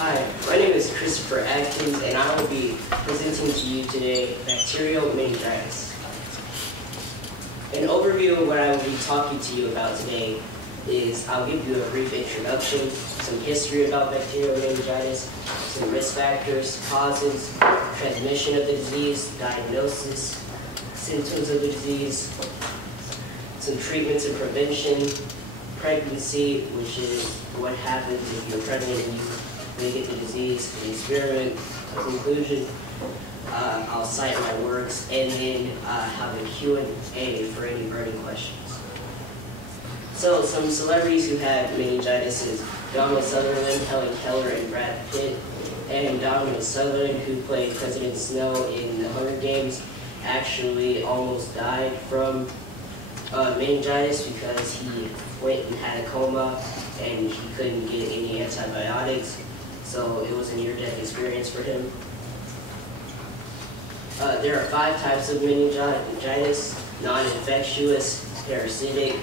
Hi, my name is Christopher Adkins, and I will be presenting to you today bacterial meningitis. An overview of what I will be talking to you about today is I'll give you a brief introduction, some history about bacterial meningitis, some risk factors, causes, transmission of the disease, diagnosis, symptoms of the disease, some treatments and prevention, pregnancy, which is what happens if you're pregnant and you may get the disease, an experiment, a conclusion. I'll cite my works, and then have a Q&A for any burning questions. So some celebrities who had meningitis is Donald Sutherland, Helen Keller, and Brad Pitt. And Donald Sutherland, who played President Snow in the Hunger Games, actually almost died from meningitis because he went and had a coma and he couldn't get any antibiotics. So it was a near-death experience for him. There are 5 types of meningitis: non-infectious, parasitic,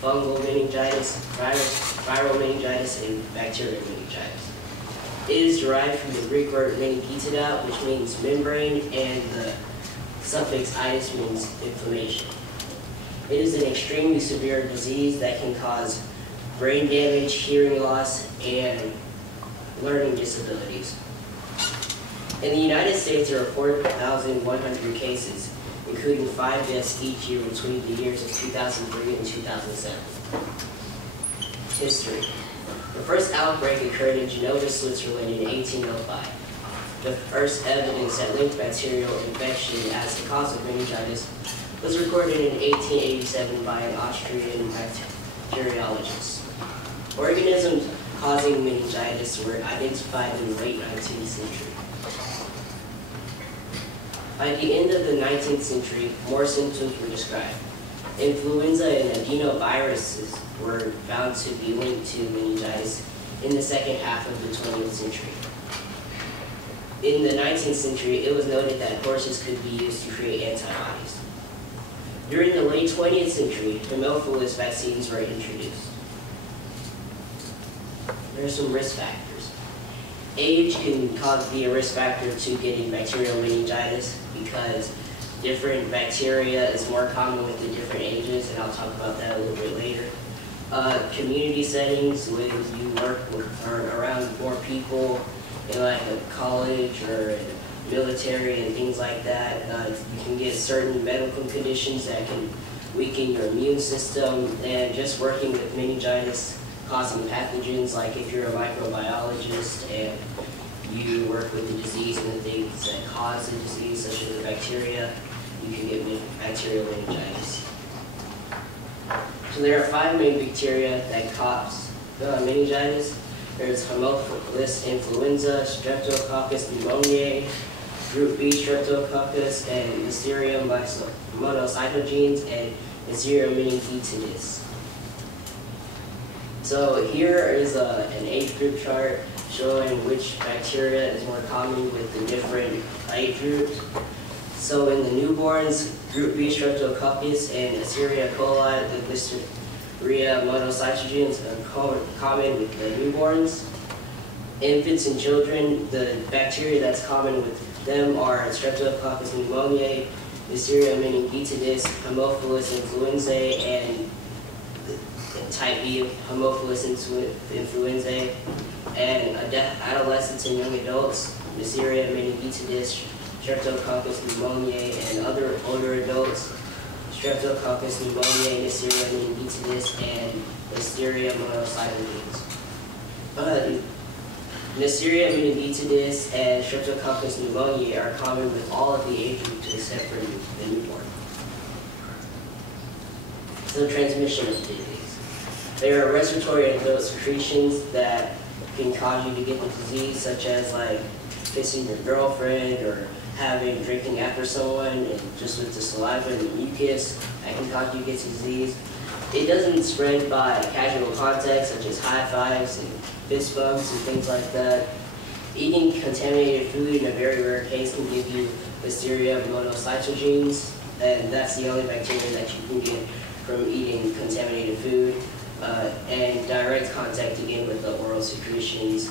fungal meningitis, viral meningitis, and bacterial meningitis. It is derived from the Greek word meningitida, which means membrane, and the suffix itis means inflammation. It is an extremely severe disease that can cause brain damage, hearing loss, and learning disabilities. In the United States, there are 4,100 cases, including 5 deaths each year between the years of 2003 and 2007. History. The first outbreak occurred in Geneva, Switzerland in 1805. The first evidence that linked bacterial infection as the cause of meningitis was recorded in 1887 by an Austrian bacteriologist. Organisms causing meningitis were identified in the late 19th century. By the end of the 19th century, more symptoms were described. Influenza and adenoviruses were found to be linked to meningitis in the second half of the 20th century. In the 19th century, it was noted that horses could be used to create antibodies. During the late 20th century, Haemophilus vaccines were introduced. There are some risk factors. Age can be a risk factor to getting bacterial meningitis because different bacteria is more common with the different ages, and I'll talk about that a little bit later. Community settings, when you work around more people in like a college or military and things like that, you can get certain medical conditions that can weaken your immune system, and just working with meningitis causing pathogens, like if you're a microbiologist and you work with the disease and the things that cause the disease, such as the bacteria, you can get bacterial meningitis. So there are 5 main bacteria that cause meningitis. There's Haemophilus influenza, Streptococcus pneumoniae, Group B Streptococcus, and Neisseria monocytogenes, and Neisseria meningitidis. So here is an age group chart showing which bacteria is more common with the different age groups. So in the newborns, Group B Streptococcus and Neisseria coli, the Neisseria monocytogenes are common with the newborns. Infants and children, the bacteria that's common with them are Streptococcus pneumoniae, Neisseria meningitidis, Haemophilus influenzae, and type B Haemophilus influenzae. And adolescents and young adults, Neisseria meningitidis, Streptococcus pneumoniae, and other older adults, Streptococcus pneumoniae, Neisseria meningitidis, and Neisseria monocytogenes. Neisseria meningitidis and Streptococcus pneumoniae are common with all of the age groups except for the newborn. So transmission of the disease. There are respiratory and adult secretions that can cause you to get the disease, such as like kissing your girlfriend or drinking after someone, and just with the saliva and the mucus, that can cause you to get the disease. It doesn't spread by casual contact, such as high fives and fist bumps and things like that. Eating contaminated food in a very rare case can give you Neisseria monocytogenes, and that's the only bacteria that you can get from eating contaminated food. And direct contact again with the oral secretions.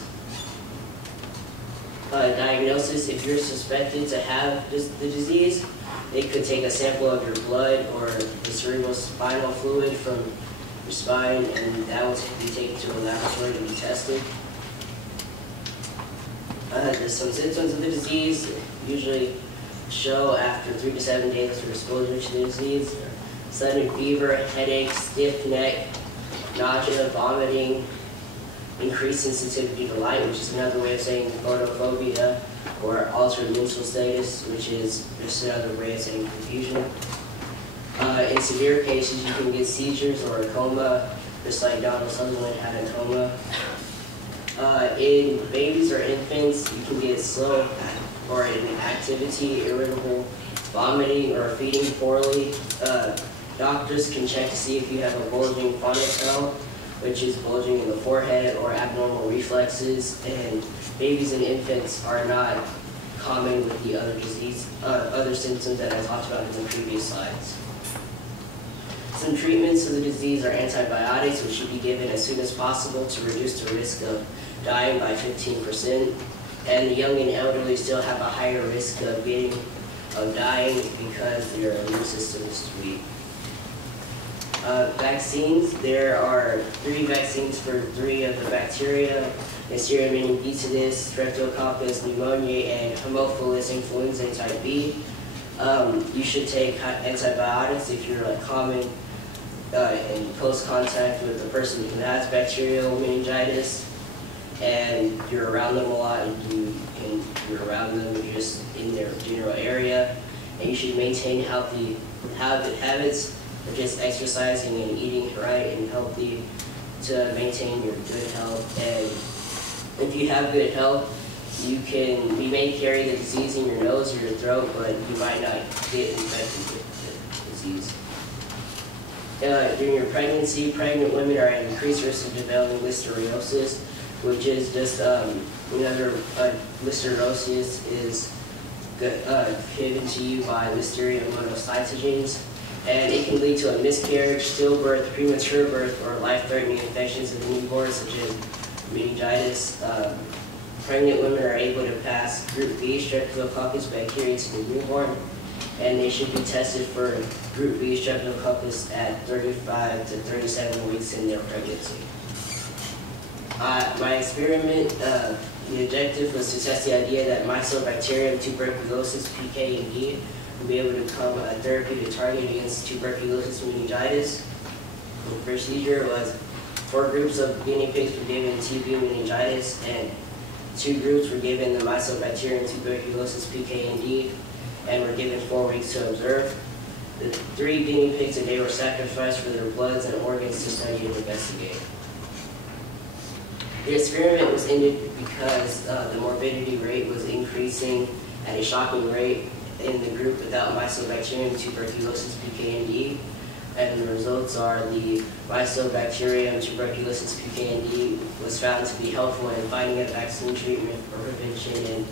Diagnosis: if you're suspected to have the disease, they could take a sample of your blood or the cerebrospinal fluid from your spine, and that will be taken to a laboratory to be tested. There's some symptoms of the disease usually show after 3 to 7 days of exposure to the disease. Sudden fever, headache, stiff neck, nausea, vomiting, increased sensitivity to light, which is another way of saying photophobia, or altered mental status, which is just another way of saying confusion. In severe cases, you can get seizures or a coma, just like Donald Sutherland had a coma. In babies or infants, you can get slow or inactivity, irritable, vomiting, or feeding poorly. Doctors can check to see if you have a bulging fontanelle, which is bulging in the forehead, or abnormal reflexes. And babies and infants are not common with the other symptoms that I talked about in the previous slides. Some treatments of the disease are antibiotics, which should be given as soon as possible to reduce the risk of dying by 15%. And the young and elderly still have a higher risk of dying because their immune system is weak. Vaccines: there are 3 vaccines for 3 of the bacteria: Neisseria meningitidis, Streptococcus pneumoniae, and Haemophilus influenzae type B. You should take antibiotics if you're in close contact with a person who has bacterial meningitis, and you're around them a lot, and you're around them, you're just in their general area. And you should maintain healthy habits, of just exercising and eating right and healthy to maintain your good health. And if you have good health, you may carry the disease in your nose or your throat, but you might not get infected with the disease. During your pregnancy, pregnant women are at increased risk of developing listeriosis, which is just listeriosis is given to you by Listeria monocytogenes, and it can lead to a miscarriage, stillbirth, premature birth, or life-threatening infections of the newborn, such as meningitis. Pregnant women are able to pass Group B Streptococcus bacteria to the newborn, and they should be tested for Group B Streptococcus at 35 to 37 weeks in their pregnancy. My experiment, the objective was to test the idea that Mycobacterium tuberculosis (PKD) would be able to become a therapeutic target against tuberculosis meningitis. The procedure was 4 groups of guinea pigs were given TB meningitis, and 2 groups were given the Mycobacterium tuberculosis (PKD) and were given 4 weeks to observe. The 3 guinea pigs a day were sacrificed for their bloods and organs to study and investigate. The experiment was ended because the morbidity rate was increasing at a shocking rate in the group without Mycobacterium tuberculosis (PKD), and the results are the Mycobacterium tuberculosis (PKD) was found to be helpful in finding a vaccine treatment or prevention in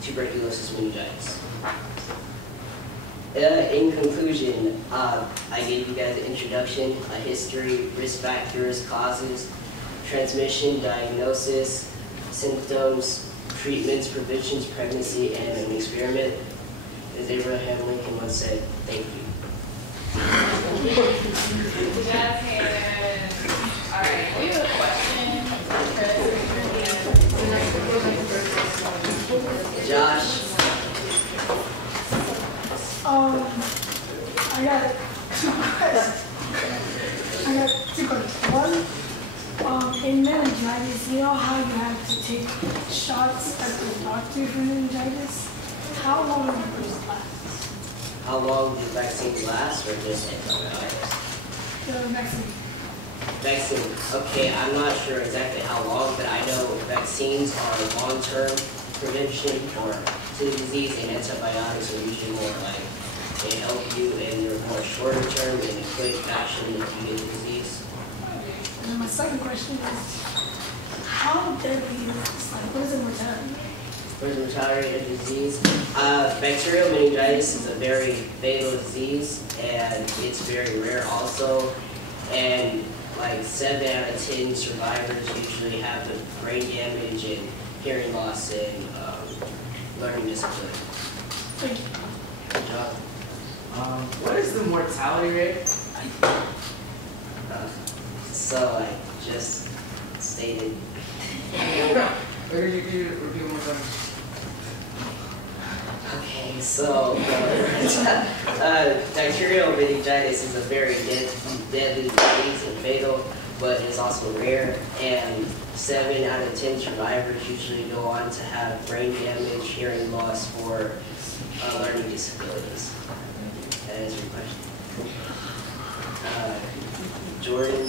tuberculosis meningitis. In conclusion, I gave you guys an introduction, a history, risk factors, causes, transmission, diagnosis, symptoms, treatments, preventions, pregnancy, and an experiment. As Abraham Lincoln once said, thank you. All right, we have a question. Josh. I got 2 questions. One, in meningitis, you know how you have to take shots at the doctor for meningitis? How long do those last? How long do vaccines last, or just antibiotics? The vaccine. Vaccine. Okay, I'm not sure exactly how long, but I know vaccines are long-term prevention or to the disease, and antibiotics are usually more like they help you, and they're more shorter term in a quick fashion if you get the disease. And then my second question is, how deadly is this? Like, what is the mortality? What is the mortality rate of disease? Bacterial meningitis is a very fatal disease, and it's very rare also. And like 7 out of 10 survivors usually have the brain damage and hearing loss and learning disability. Thank you. Good job. What is the mortality rate? So I just stated, Or could you repeat one more time? okay, so bacterial meningitis is a very deadly disease and fatal, but it's also rare, and 7 out of 10 survivors usually go on to have brain damage, hearing loss, or learning disabilities. That answers your question. Jordan?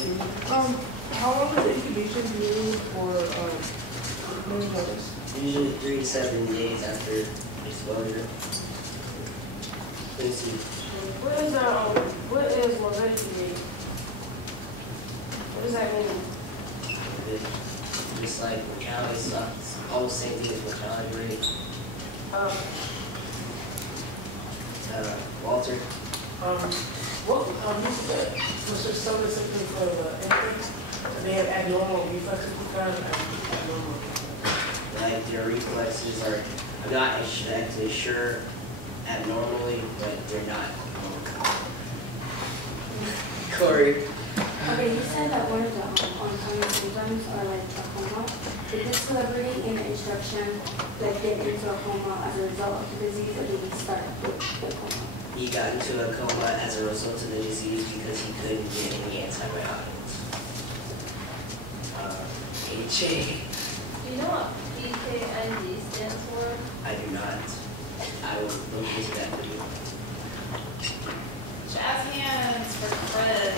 How long is the incubation period for meningitis? Usually 3 to 7 days after exposure. Let's see. What is morbidity rate? What does that mean? Just like mortality, it's almost the same thing as mortality rate. Walter? You said for some of the symptoms for the infants, they have abnormal reflexes. What kind of abnormal? Like their reflexes are, I'm not exactly sure abnormally, but they're not normal. Corey? Okay, you said that one of the oncoming symptoms are like a coma. Did this celebrity in the instruction like get into a coma as a result of the disease, or did he start with the coma? He got into a coma as a result of the disease because he couldn't get any antibiotics. HA? Do you know what PKID stands for? I do not. I will look into that for you. Jazz hands for Chris.